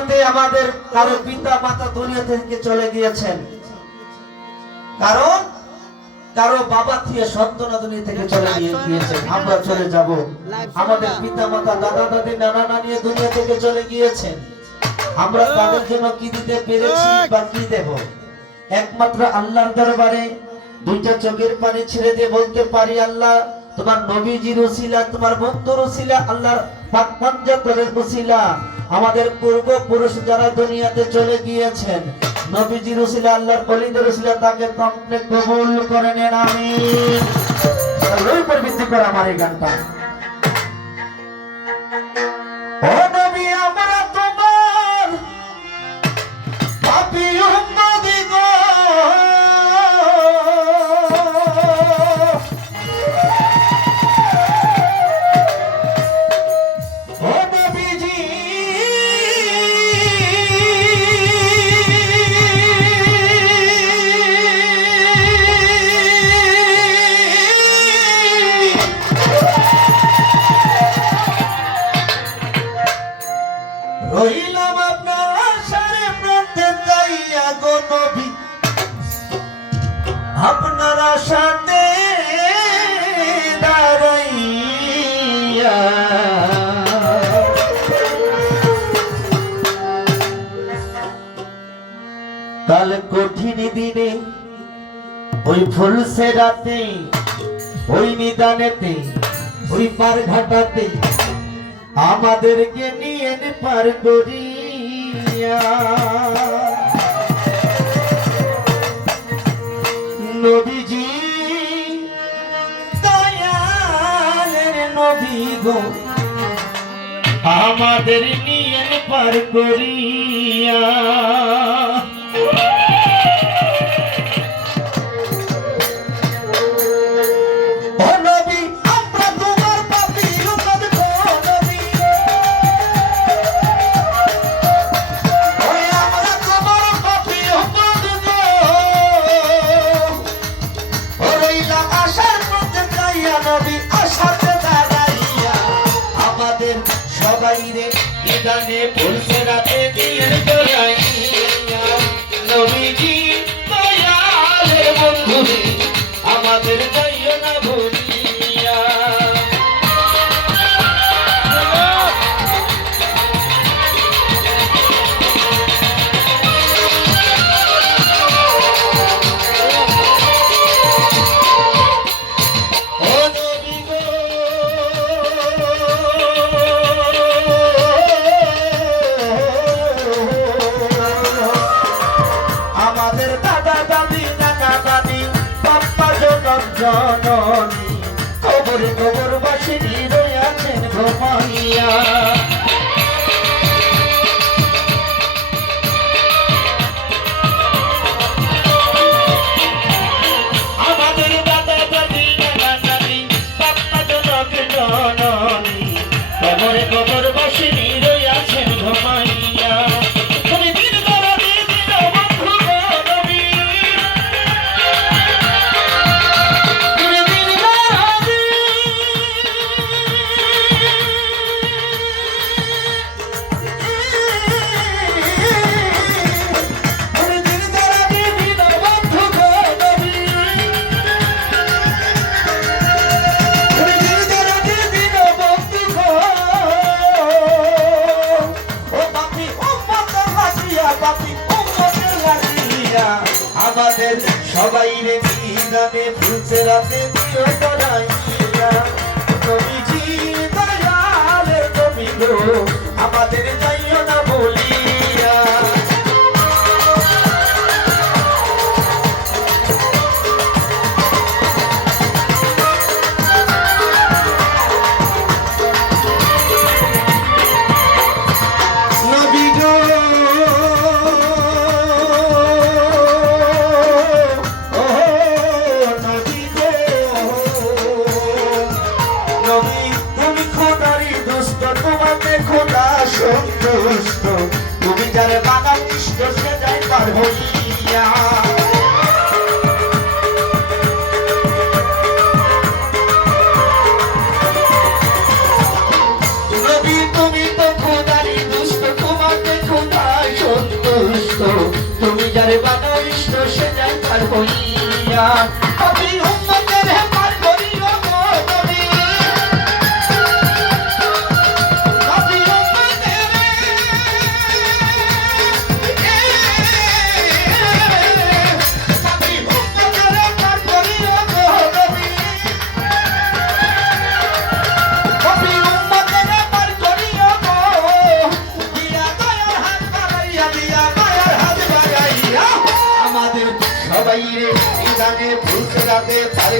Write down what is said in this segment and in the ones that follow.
দুনিয়াতে আমাদের কারও পিতা মাতা দুনিয়া থেকে চলে গিয়েছেন। কারণ কারও বাবা থেকে সন্তান দুনিয়া থেকে চলে গিয়ে গিয়েছেন। আমরা চলে যাব। আমাদের পিতা মাতা, দাদা দাদি, নানা নানি দুনিয়া থেকে চলে গিয়েছেন। আমরা তাদের জন্য কি দিতে পেরেছি বা কি দেব? একমাত্র আল্লাহর দরবারে দুইটা চোখের পানি ছেড়ে দিয়ে বলতে পারি, আল্লাহ, তোমার নবীজির উসিলা, তোমার বন্ধুর উসিলা, আল্লাহর পাক পঞ্জাতরের উসিলা আমাদের পূর্বপুরুষ যারা দুনিয়াতে চলে গিয়েছেন, নবীজি রসিলা, আল্লাহর বলিদের রসিলা, তাকে তন্ত্রে কবুল করে নেন আমি ভিত্তি করে আমার এই গানটা। আশাতে দাঁড়াইয়া। কাল কঠিন দিনে ওই ফুলসে রাতে, ওই নিদানেতে, ওই পার ঘাটাতে আমাদেরকে নিয়ে পার করিয়া। নবীজি নবী গো আমাদের নিয়ে পার করিয়া ইদানে বলছে রাতে দিয়ে তোরাইয়া নবীজি দয়ালে বন্ধু আমাদের জানা দিয়া আমাদের সবাই রে নিদানে ফুলছে রাতে দিও পড়াইয়া তুমি জি আমাদের যাই সন্তুষ্ট তুমি যার বাধা নিষ্ঠ সে যাই পার হইয়া।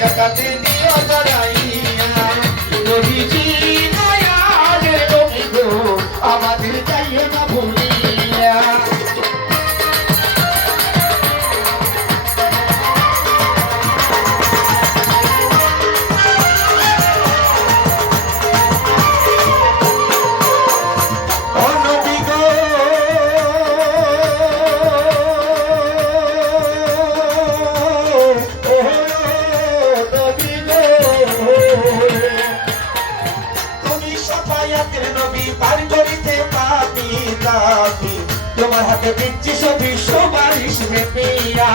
কাকাতে নিয়ে তোমার হাতে দিচ্ছি সবই সুপারিশ মেপিয়া